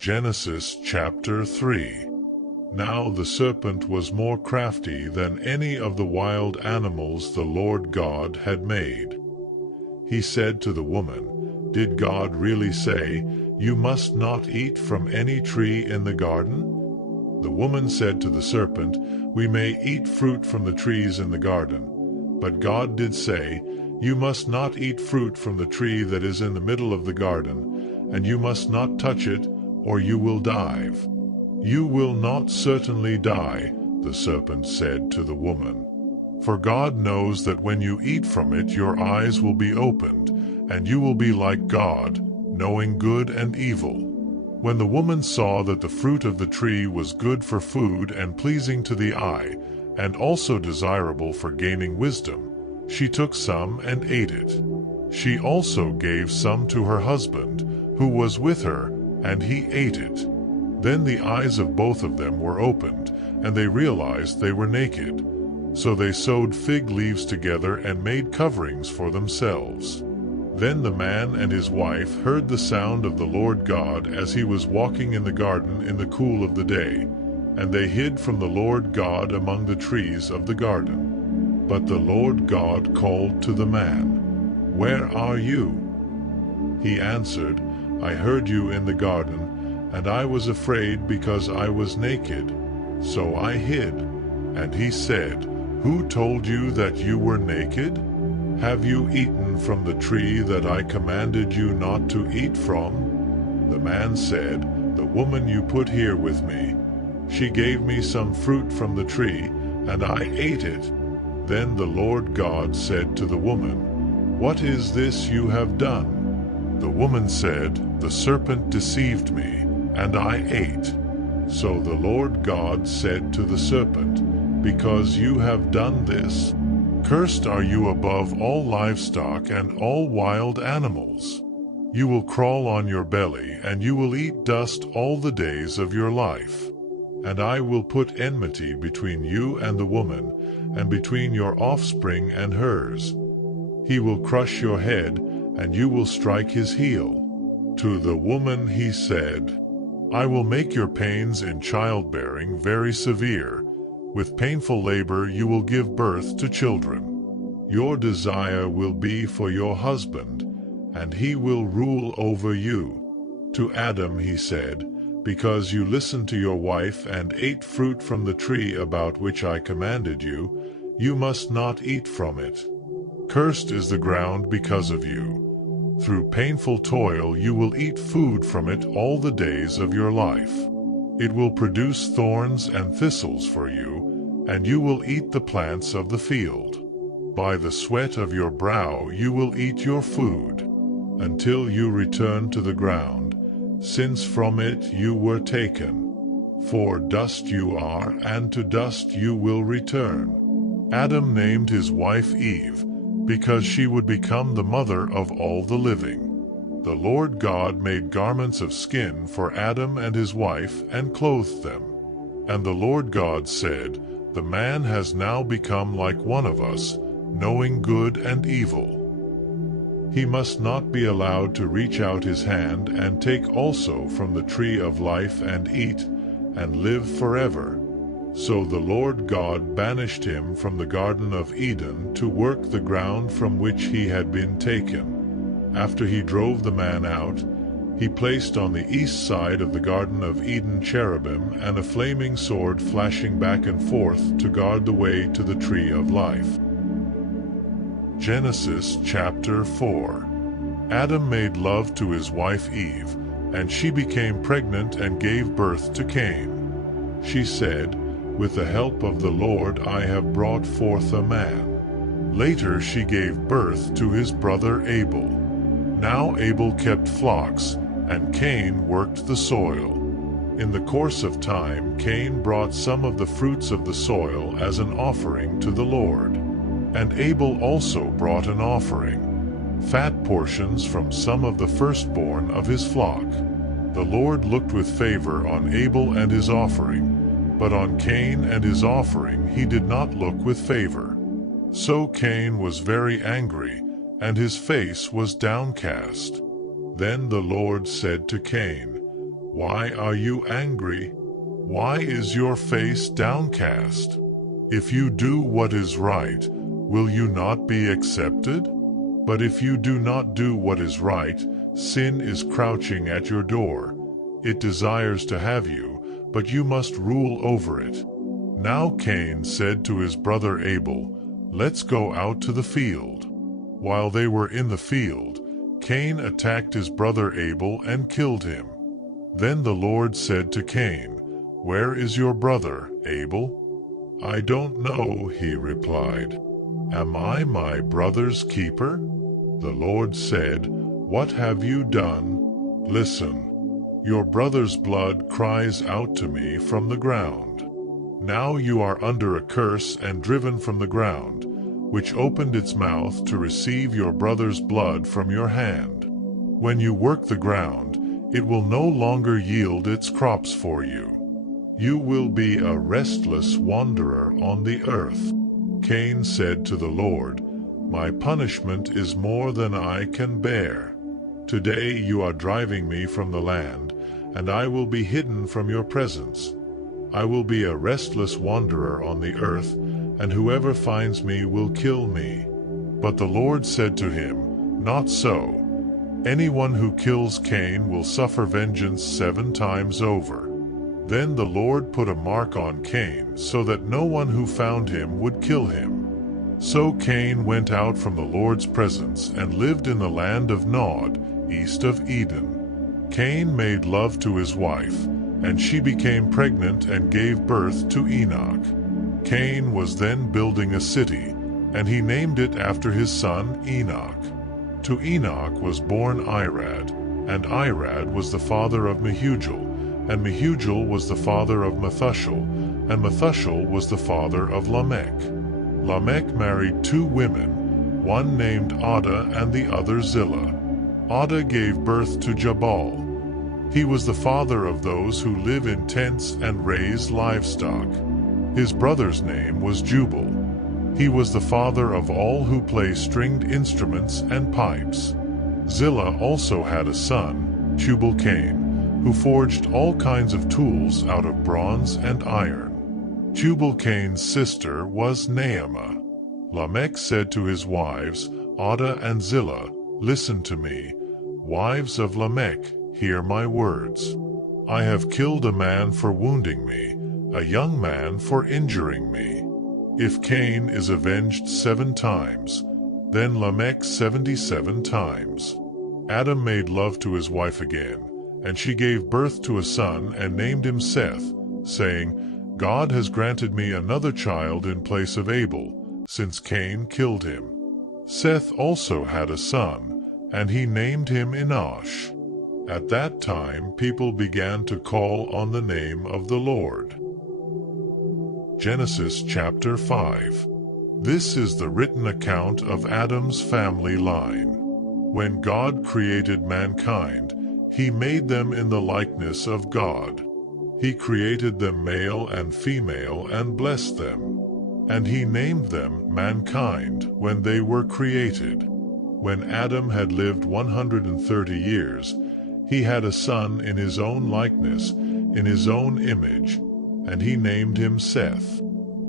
Genesis chapter 3. Now the serpent was more crafty than any of the wild animals the Lord God had made. He said to the woman, "Did God really say, 'You must not eat from any tree in the garden'?" The woman said to the serpent, "We may eat fruit from the trees in the garden. But God did say, 'You must not eat fruit from the tree that is in the middle of the garden, and you must not touch it, or you will die.'" "You will not certainly die," the serpent said to the woman. "For God knows that when you eat from it your eyes will be opened, and you will be like God, knowing good and evil." When the woman saw that the fruit of the tree was good for food and pleasing to the eye, and also desirable for gaining wisdom, she took some and ate it. She also gave some to her husband, who was with her, and he ate it. Then the eyes of both of them were opened, and they realized they were naked. So they sewed fig leaves together and made coverings for themselves. Then the man and his wife heard the sound of the Lord God as he was walking in the garden in the cool of the day, and they hid from the Lord God among the trees of the garden. But the Lord God called to the man, "Where are you?" He answered, "I heard you in the garden, and I was afraid because I was naked, so I hid." And he said, "Who told you that you were naked? Have you eaten from the tree that I commanded you not to eat from?" The man said, "The woman you put here with me, she gave me some fruit from the tree, and I ate it." Then the Lord God said to the woman, "What is this you have done?" The woman said, "The serpent deceived me, and I ate." So the Lord God said to the serpent, "Because you have done this, cursed are you above all livestock and all wild animals. You will crawl on your belly, and you will eat dust all the days of your life. And I will put enmity between you and the woman, and between your offspring and hers. He will crush your head, and you will strike his heel." To the woman he said, "I will make your pains in childbearing very severe. With painful labor you will give birth to children. Your desire will be for your husband, and he will rule over you." To Adam he said, "Because you listened to your wife and ate fruit from the tree about which I commanded you, you must not eat from it. Cursed is the ground because of you. Through painful toil you will eat food from it all the days of your life. It will produce thorns and thistles for you, and you will eat the plants of the field. By the sweat of your brow you will eat your food, until you return to the ground, since from it you were taken. For dust you are, and to dust you will return." Adam named his wife Eve, because she would become the mother of all the living. The Lord God made garments of skin for Adam and his wife and clothed them. And the Lord God said, "The man has now become like one of us, knowing good and evil. He must not be allowed to reach out his hand and take also from the tree of life and eat, and live forever." So the Lord God banished him from the Garden of Eden to work the ground from which he had been taken. After he drove the man out, he placed on the east side of the Garden of Eden cherubim and a flaming sword flashing back and forth to guard the way to the tree of life. Genesis chapter 4. Adam made love to his wife Eve, and she became pregnant and gave birth to Cain. She said, "With the help of the Lord I have brought forth a man." Later she gave birth to his brother Abel. Now Abel kept flocks, and Cain worked the soil. In the course of time Cain brought some of the fruits of the soil as an offering to the Lord. And Abel also brought an offering, fat portions from some of the firstborn of his flock. The Lord looked with favor on Abel and his offering, but on Cain and his offering he did not look with favor. So Cain was very angry, and his face was downcast. Then the Lord said to Cain, Why are you angry? Why is your face downcast? If you do what is right, will you not be accepted? But if you do not do what is right, sin is crouching at your door. It desires to have you, but you must rule over it. Now Cain said to his brother Abel, "Let's go out to the field." While they were in the field, Cain attacked his brother Abel and killed him. Then the Lord said to Cain, "Where is your brother, Abel?" "I don't know," he replied. "Am I my brother's keeper?" The Lord said, "What have you done? Listen, your brother's blood cries out to me from the ground. Now you are under a curse and driven from the ground, which opened its mouth to receive your brother's blood from your hand. When you work the ground, it will no longer yield its crops for you. You will be a restless wanderer on the earth." Cain said to the Lord, "My punishment is more than I can bear. Today you are driving me from the land, and I will be hidden from your presence. I will be a restless wanderer on the earth, and whoever finds me will kill me." But the Lord said to him, "Not so. Anyone who kills Cain will suffer vengeance 7 times over." Then the Lord put a mark on Cain so that no one who found him would kill him. So Cain went out from the Lord's presence and lived in the land of Nod, east of Eden. Cain made love to his wife, and she became pregnant and gave birth to Enoch. Cain was then building a city, and he named it after his son Enoch. To Enoch was born Irad, and Irad was the father of Mehujael, and Mehujael was the father of Methuselah, and Methuselah was the father of Lamech. Lamech married 2 women, one named Adah and the other Zillah. Adah gave birth to Jabal. He was the father of those who live in tents and raise livestock. His brother's name was Jubal. He was the father of all who play stringed instruments and pipes. Zillah also had a son, Tubal-Cain, who forged all kinds of tools out of bronze and iron. Tubal-Cain's sister was Naamah. Lamech said to his wives, Adah and Zillah, "Listen to me. Wives of Lamech, hear my words. I have killed a man for wounding me, a young man for injuring me. If Cain is avenged 7 times, then Lamech 77 times. Adam made love to his wife again, and she gave birth to a son and named him Seth, saying, God has granted me another child in place of Abel, since Cain killed him. Seth also had a son, and he named him Enosh. At that time people began to call on the name of the Lord. Genesis chapter 5. This is the written account of Adam's family line. When God created mankind, He made them in the likeness of God. He created them male and female and blessed them. And He named them mankind when they were created. When Adam had lived 130 years, he had a son in his own likeness, in his own image, and he named him Seth.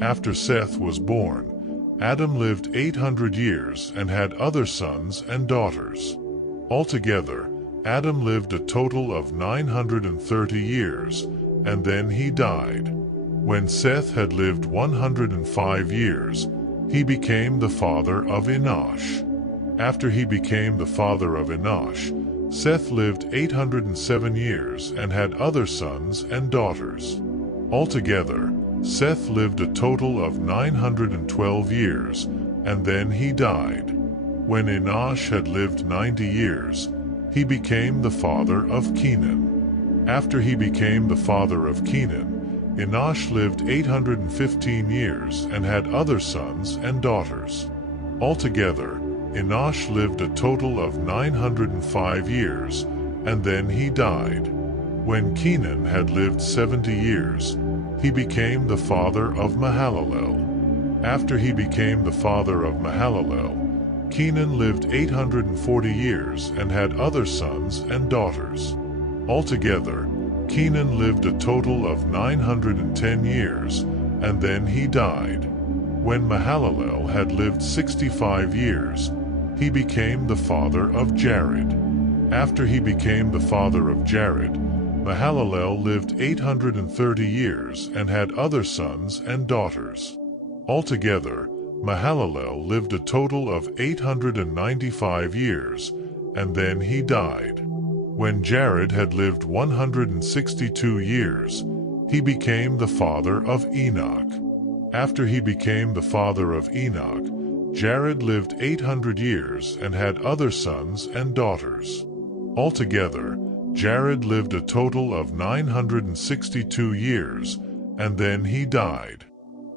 After Seth was born, Adam lived 800 years and had other sons and daughters. Altogether, Adam lived a total of 930 years, and then he died. When Seth had lived 105 years, he became the father of Enosh. After he became the father of Enosh, Seth lived 807 years and had other sons and daughters. Altogether, Seth lived a total of 912 years, and then he died. When Enosh had lived 90 years, he became the father of Kenan. After he became the father of Kenan, Enosh lived 815 years and had other sons and daughters. Altogether, Enosh lived a total of 905 years, and then he died. When Kenan had lived 70 years, he became the father of Mahalalel. After he became the father of Mahalalel, Kenan lived 840 years and had other sons and daughters. Altogether, Kenan lived a total of 910 years, and then he died. When Mahalalel had lived 65 years, he became the father of Jared. After he became the father of Jared, Mahalalel lived 830 years and had other sons and daughters. Altogether, Mahalalel lived a total of 895 years, and then he died. When Jared had lived 162 years, he became the father of Enoch. After he became the father of Enoch, Jared lived 800 years and had other sons and daughters. Altogether, Jared lived a total of 962 years, and then he died.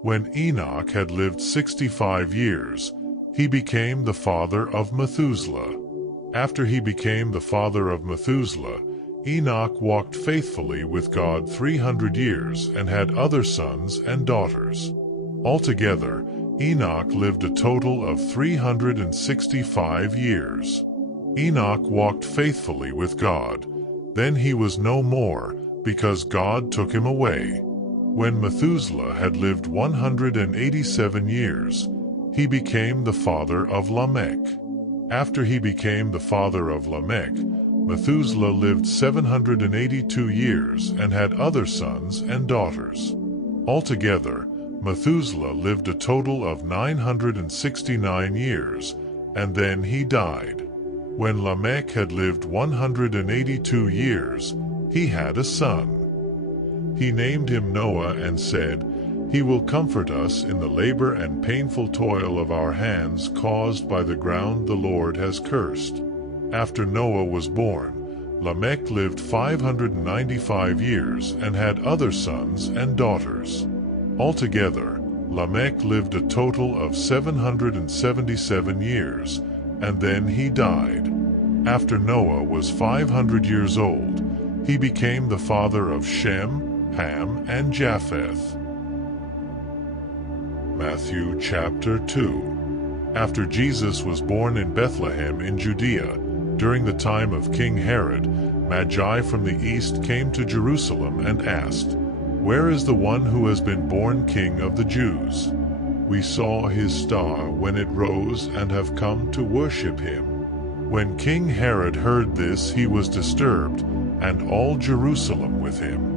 When Enoch had lived 65 years, he became the father of Methuselah. After he became the father of Methuselah, Enoch walked faithfully with God 300 years and had other sons and daughters. Altogether, Enoch lived a total of 365 years. Enoch walked faithfully with God. Then he was no more, because God took him away. When Methuselah had lived 187 years, he became the father of Lamech. After he became the father of Lamech, Methuselah lived 782 years and had other sons and daughters. Altogether, Methuselah lived a total of 969 years, and then he died. When Lamech had lived 182 years, he had a son. He named him Noah and said, "He will comfort us in the labor and painful toil of our hands caused by the ground the Lord has cursed." After Noah was born, Lamech lived 595 years and had other sons and daughters. Altogether, Lamech lived a total of 777 years, and then he died. After Noah was 500 years old, he became the father of Shem, Ham, and Japheth. Matthew chapter 2. After Jesus was born in Bethlehem in Judea, during the time of King Herod, Magi from the east came to Jerusalem and asked, "Where is the one who has been born King of the Jews? We saw his star when it rose and have come to worship him." When King Herod heard this, he was disturbed, and all Jerusalem with him.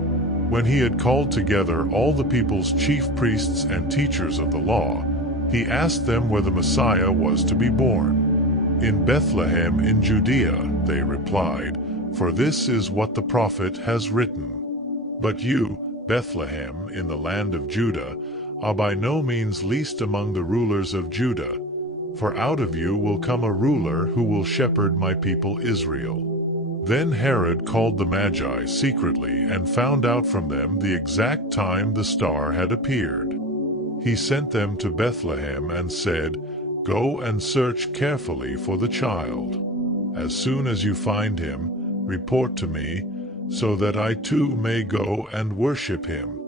When he had called together all the people's chief priests and teachers of the law, he asked them where the Messiah was to be born. "In Bethlehem in Judea," they replied, "for this is what the prophet has written. But you, Bethlehem, in the land of Judah, are by no means least among the rulers of Judah, for out of you will come a ruler who will shepherd my people Israel." Then Herod called the Magi secretly and found out from them the exact time the star had appeared. He sent them to Bethlehem and said, "Go and search carefully for the child. As soon as you find him, report to me, so that I too may go and worship him."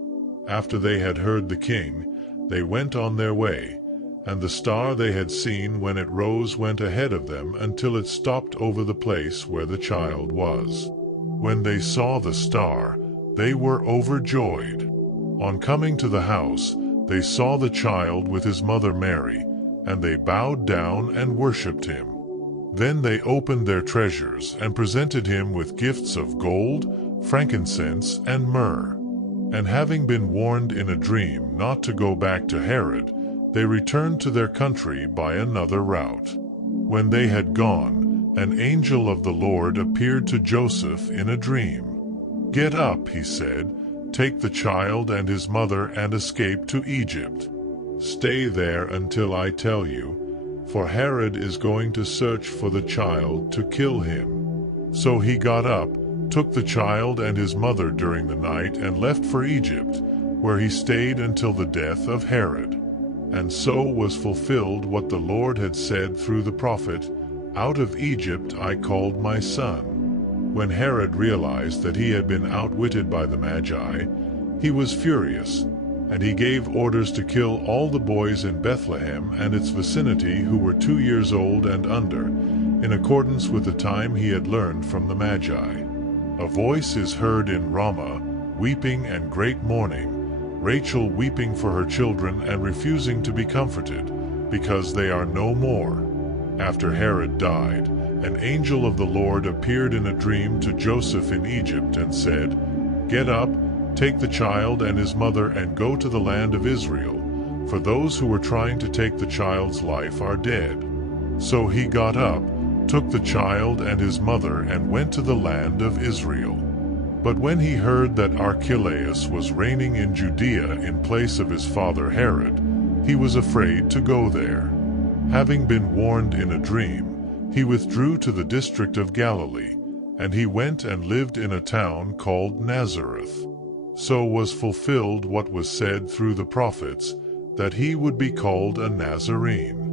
After they had heard the king, they went on their way, and the star they had seen when it rose went ahead of them until it stopped over the place where the child was. When they saw the star, they were overjoyed. On coming to the house, they saw the child with his mother Mary, and they bowed down and worshipped him. Then they opened their treasures and presented him with gifts of gold, frankincense, and myrrh. And having been warned in a dream not to go back to Herod, they returned to their country by another route. When they had gone, an angel of the Lord appeared to Joseph in a dream. "Get up," he said, "take the child and his mother and escape to Egypt. Stay there until I tell you, for Herod is going to search for the child to kill him." So he got up, took the child and his mother during the night and left for Egypt, where he stayed until the death of Herod. And so was fulfilled what the Lord had said through the prophet, "Out of Egypt I called my son." When Herod realized that he had been outwitted by the Magi, he was furious, and he gave orders to kill all the boys in Bethlehem and its vicinity who were 2 years old and under, in accordance with the time he had learned from the Magi. A voice is heard in Ramah, weeping and great mourning, Rachel weeping for her children and refusing to be comforted, because they are no more. After Herod died, an angel of the Lord appeared in a dream to Joseph in Egypt and said, "Get up, take the child and his mother and go to the land of Israel, for those who were trying to take the child's life are dead." So he got up, took the child and his mother and went to the land of Israel. But when he heard that Archelaus was reigning in Judea in place of his father Herod, he was afraid to go there. Having been warned in a dream, he withdrew to the district of Galilee, and he went and lived in a town called Nazareth. So was fulfilled what was said through the prophets, that he would be called a Nazarene.